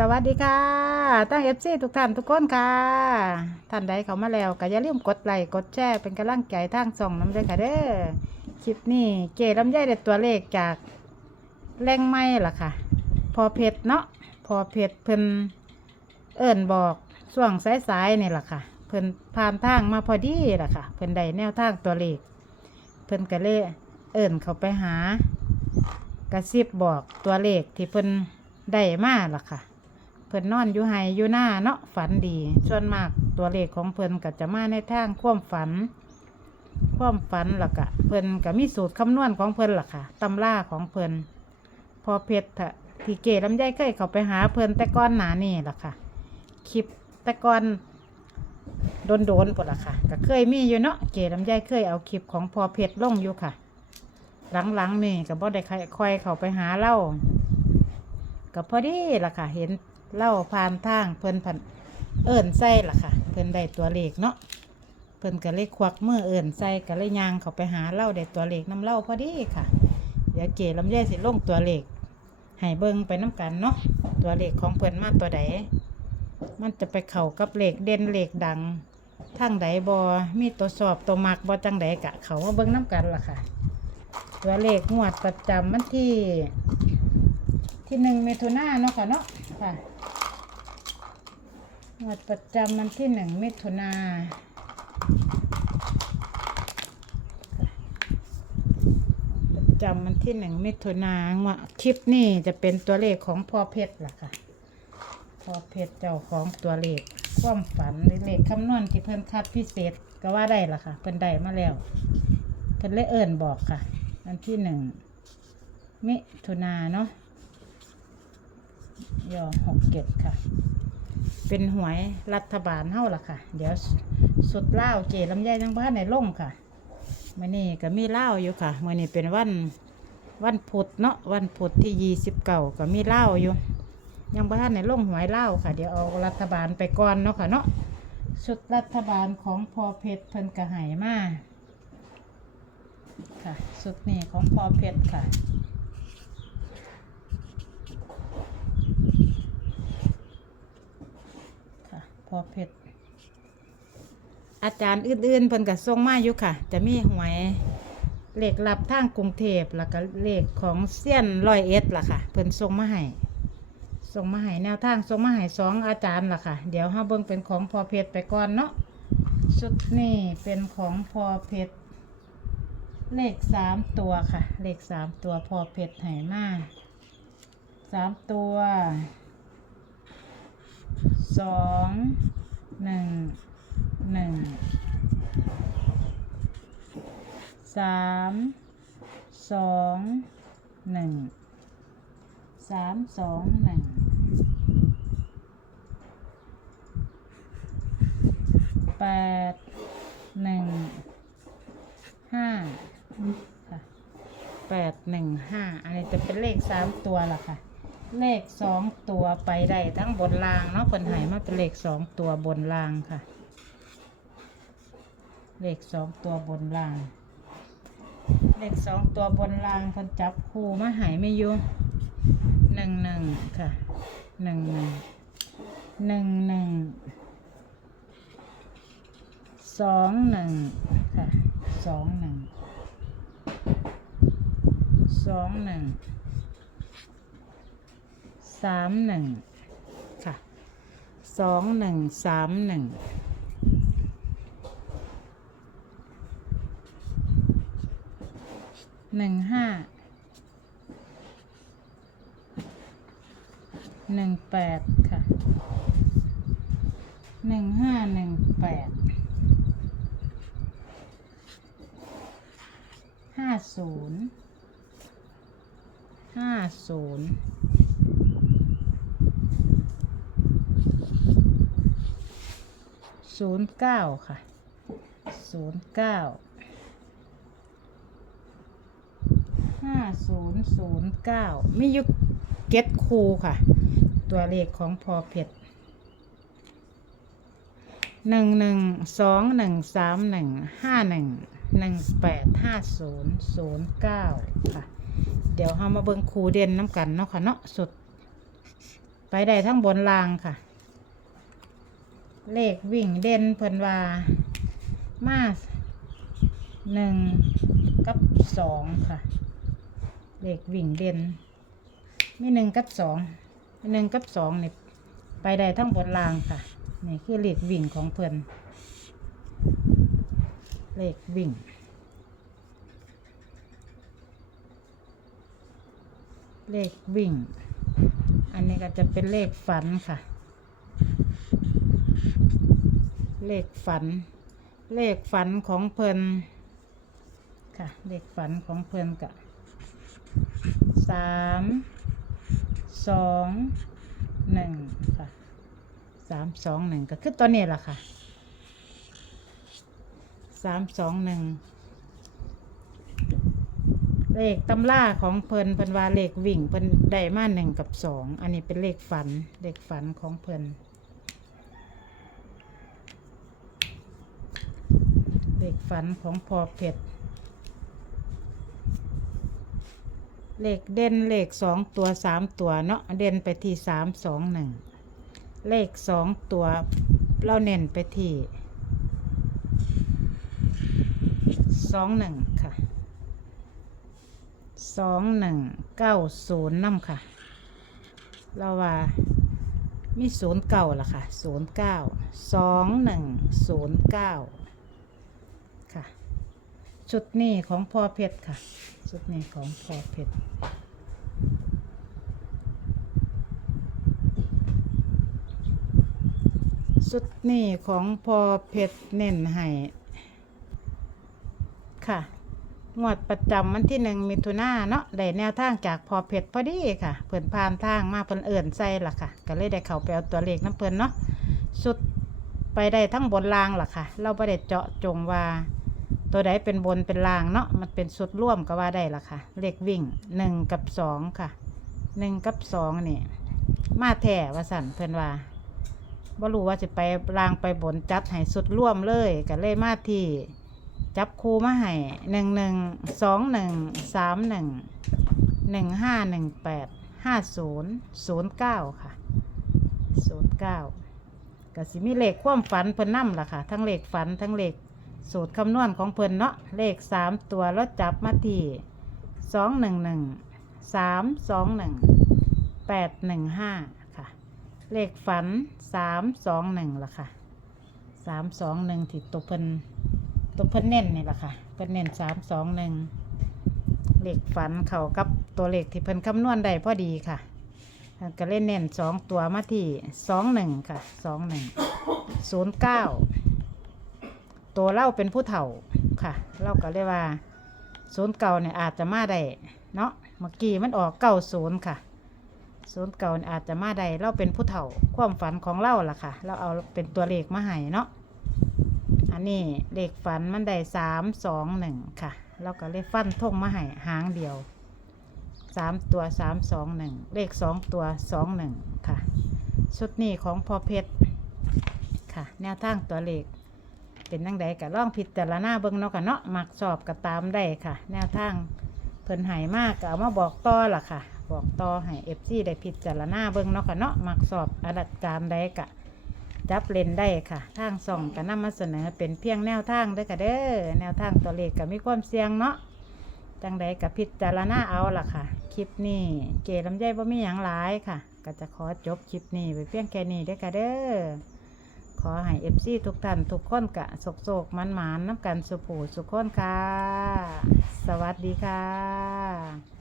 สวัสดีค่ะตั้งเอฟซีทุกท่านทุกคนค่ะ ท่านใดเข้ามาแล้วก็อย่าลืมกดไลค์กดแชร์เป็นกำลังใจทางส่องน้ำเลยค่ะเด้อคลิปนี้เก๋ลำไยเด็ดตัวเลขจากแรงไม้ล่ะค่ะ พอเพชรเนาะพอเพชรเพิ่นเอิ่นบอกช่วงสายๆนี่ล่ะค่ะ เพิ่นผ่านทางมาพอดีล่ะค่ะ เพิ่นได้แนวทางตัวเลข เพิ่นก็เลยเอิ่นเขาไปหากระซิบบอกตัวเลขที่เพิ่นได้มาล่ะค่ะ เพิ่นนอนอยู่ไห้อยู่หน้าเนาะฝันดี ส่วนมากตัวเลขของเพิ่นก็จะมาในทางความฝัน ความฝันล่ะกะเพิ่นก็มีสูตรคำนวณของเพิ่นล่ะค่ะตำราของเพิ่นพอเพชรทะที่เกลำไยเคยเข้าไปหาเพิ่นแต่ก้อนหนานี่ล่ะค่ะ คลิปแต่ก่อนโดนโดนๆปดล่ะค่ะก็เคยมีอยู่เนาะเกลำไยเคยเอาคลิปของพอเพชรลงอยู่ค่ะ หลังๆนี่ก็บ่ได้ค่อยเข้าไปหาเล่าก็พอดีล่ะค่ะ เห็น เล่าผ่านทางเพิ่นผันเอิ่นใส่ล่ะค่ะ เพิ่นได้ตัวเลขเนาะเพิ่นก็เลยควักมือเอิ่นใส่ก็เลยยางเขาไปหาเล่าได้ตัวเลขน้ำเล่าพอดีค่ะ เดี๋ยวเก๋ลำไยสิลงตัวเลขให้เบิ่งไปน้ำกันเนาะตัวเลขของเพิ่นมาตัวใดมันจะไปเข้ากับเลขเด่นเลขดังทางใดบอมีตัวสอบตัวมักบอจังใดกะ เขามาเบิ่งน้ำกันล่ะค่ะ ตัวเลขงวดประจำมันที่ ที่หนึ่งเมถุนาเนาะค่ะเนาะ ค่ะงวดประจำมันที่หนึ่งเมถุนาประจำมันที่หนึ่งเมถุนางวดคลิปนี่จะเป็นตัวเลขของพ่อเพชรล่ะค่ะพ่อเพชรเจ้าของตัวเลขความฝันหรือเลขคำนวณที่เพิ่นคัดพิเศษก็ว่าได้ล่ะค่ะ เพิ่นได้มาแล้วเพิ่นเลยเอิ่นบอกค่ะอันที่หนึ่งมิถุนาเนาะ ยอหกเจ็ดค่ะ เป็นหวยรัฐบาลเท่าล่ะค่ะ เดี๋ยวสุดเล่าเจลำไยยังบ้านในล่งค่ะมื่อนี้ก็มีเล่าอยู่ค่ะมื่อนี้เป็นวันวันพุธเนาะวันพุธที่ยี่สิบเก้าก็มีเล่าอยู่ ยังบ้านในล่งหวยเล่าค่ะ เดี๋ยวเอารัฐบาลไปก่อนเนาะค่ะเนาะชุดรัฐบาลของพอเพชรเพิ่นกระหายมาค่ะ สุดนี้ของพอเพชรค่ะ ค่ะ พอเพชรอาจารย์อื่นๆเพิ่นก็ส่งมาอยู่ค่ะ จะมีหวยเลขลับทางกรุงเทพแล้วก็เลขของเซียนร้อยเอ็ดล่ะค่ะเพิ่นส่งมาให้ส่งมาให้แนวทางส่งมาให้สองอาจารย์ล่ะค่ะ เดี๋ยวเฮาเบิ่งเป็นของพอเพชรไปก่อนเนาะชุดนี้เป็นของพอเพชรเลขสามตัวค่ะ เลขสามตัวพอเพชรให้มาสามตัว สองหนึ่งหนึ่งสามสองหนึ่งสามสองหนึ่งแปดหนึ่งห้าค่ะแปดหนึ่งห้าอันนี้จะเป็นเลขสามตัวล่ะค่ะ เลขสองตัวไปได้ทั้งบนรางเนาะคนหายมาเป็นเลขสองตัวบนรางค่ะ เลขสองตัวบนราง เลขสองตัวบนรางคนจับคู่มาหายไม่อยู่หนึ่งหนึ่งค่ะหนึ่งหนึ่งหนึ่งหนึ่งสองหนึ่งค่ะสองหนึ่งสองหนึ่ง สามหนึ่งค่ะสองหนึ่งสามหนึ่งหนึ่งห้าหนึ่งแปดค่ะหนึ่งห้าหนึ่งแปดห้าศูนย์ห้าศูนย์ ศูนย์เก้าค่ะศูนย์เก้าห้าศูนย์ศูนย์เก้ามียุเก็ตคูค่ะ ตัวเลขของพอเพชรหนึ่งหนึ่งสองหนึ่งสามหนึ่งห้าหนึ่งหนึ่งแปดห้าศูนย์ศูนย์เก้าค่ะ เดี๋ยวเรามาเบิ่งคูเด่นน้ำกันเนาะค่ะเนาะสุด ไปได้ทั้งบนล่างค่ะ เลขวิ่งเด่นเพิ่นว่ามาหนึ่งกับสองค่ะ เลขวิ่งเด่นมีหนึ่งกับสองหนึ่งกับสองเนี่ยไปได้ทั้งบนลางค่ะนี่คือเลขวิ่งของเพิ่นเลขวิ่งเลขวิ่ง อันนี้ก็จะเป็นเลขฝันค่ะ เลขฝัน เลขฝันของเพิ่นค่ะ เลขฝันของเพิ่นกะสามสองหนึ่งค่ะสามสองหนึ่งก็คือตัวนี้แหละค่ะสามสองหนึ่งเลขตำล่าของเพิ่นเพิ่นว่าเลขวิ่งเพิ่นได้มาหนึ่งกับสองอันนี้เป็นเลขฝันเลขฝันของเพิ่นเลข ฝันของพอเพชรเลขเด่นเลขสองตัวสามตัวเนาะเด่นไปที่สามสองหนึ่งเลขสองตัวเราเน้นไปที่สองหนึ่งค่ะสองหนึ่งเก้าศูนย์น้ำค่ะ เราว่ามีศูนย์เก้าละค่ะศูนย์เก้าสองหนึ่งศูนย์เก้า ค่ะ ชุดนี้ของพ่อเพชรค่ะ ชุดนี้ของพ่อเพชรชุดนี้ของพ่อเพชรเน้นให้ค่ะงวดประจำวันที่หนึ่งมิถุนาเนาะได้แนวทางจากพอเพชรพอดีค่ะ เพิ่นผ่านทางมาเพิ่นเอิ่นใส่ล่ะค่ะ ก็เลยได้เข้าไปเอาตัวเลขน้ำเพิ่นเนาะสุดไปได้ทั้งบนล่างล่ะค่ะ เราไม่ได้เจาะจงว่า ตัวใดเป็นบนเป็นล่างเนาะมันเป็นสุดร่วมก็ว่าได้ละค่ะ เลขวิ่งหนึ่งกับสองค่ะหนึ่งกับสองนี่ มาแท่ว่าสั่นเพิ่นว่าบ่รู้ว่าจะไปล่างไปบนจัดให้สุดร่วมเลยก็เลยมาที่จับคูมาให้หนึ่งหนึ่งสองหนึ่งสามหนึ่งหนึ่งห้าหนึ่งแปดห้าศูนย์ศูนย์เก้าค่ะศูนย์เก้าก็สิมีเลขความฝันเพิ่นนำล่ะค่ะ ทั้งเลขฝันทั้งเลข สูตรคำนวณของเพิ่นเนาะเลขสามตัวแล้วจับมาที่สองหนึ่งหนึ่งสามสองหนึ่งแปดหนึ่งห้าค่ะ เลขฝันสามสองหนึ่งล่ะค่ะสามสองหนึ่งที่ตัวเพิ่นตัวเพิ่นเน้นนี่แหละค่ะเพิ่นเน้นสามสองหนึ่งเลขฝันเขากับตัวเลขที่เพิ่นคำนวณได้พอดีค่ะเพิ่นก็เล่นเน้นสองตัวมาที่สองหนึ่งค่ะสองหนึ่งศูนย์เก้า ตัวเล่าเป็นผู้เฒ่าค่ะ เล่าก็เรียกว่าศูนย์เก่าเนี่ยอาจจะมาได้เนาะเมื่อกี้มันออกเก้าศูนย์ค่ะศูนย์เก่าอาจจะมาได้เราเป็นผู้เฒ่าความฝันของเราล่ะค่ะ เราเอาเป็นตัวเลขมาให้เนาะอันนี้เลขฝันมันได้สามสองหนึ่งค่ะ เราก็เลยฟันทงมาให้หางเดียวสามตัวสามสองหนึ่งเลขสองตัวสองหนึ่งค่ะชุดนี้ของพอเพชรค่ะ แนวทางตัวเลข เป็นยังไงกับล่องผิดแต่ละหน้าเบิ้งเนาะกันเนาะมักสอบก็ตามได้ค่ะ แนวทางเพิ่นหายมากก็เอามาบอกต่อล่ะค่ะ บอกต่อให้เอฟซีได้ผิดแต่ละหน้าเบิ้งเนาะกันเนาะมักสอบอัดัดการได้กะจับเลนได้ค่ะ ทางส่องก็นำมาเสนอเป็นเพียงแนวทางเด้อค่ะเด้อแนวทางตัวเลขก็มีความเสี่ยงเนาะจังใดกับพิจารณาเอาล่ะค่ะ คลิปนี้เกลำไยบ่มีหยังหลายค่ะ ก็จะขอจบคลิปนี้ไปเพียงแค่นี้เด้อค่ะเด้อ ขอให้เอฟซีทุกท่านทุกคนกะสกโศกมันหมานน้ำกันสุผูสุขคนค่ะ สวัสดีค่ะ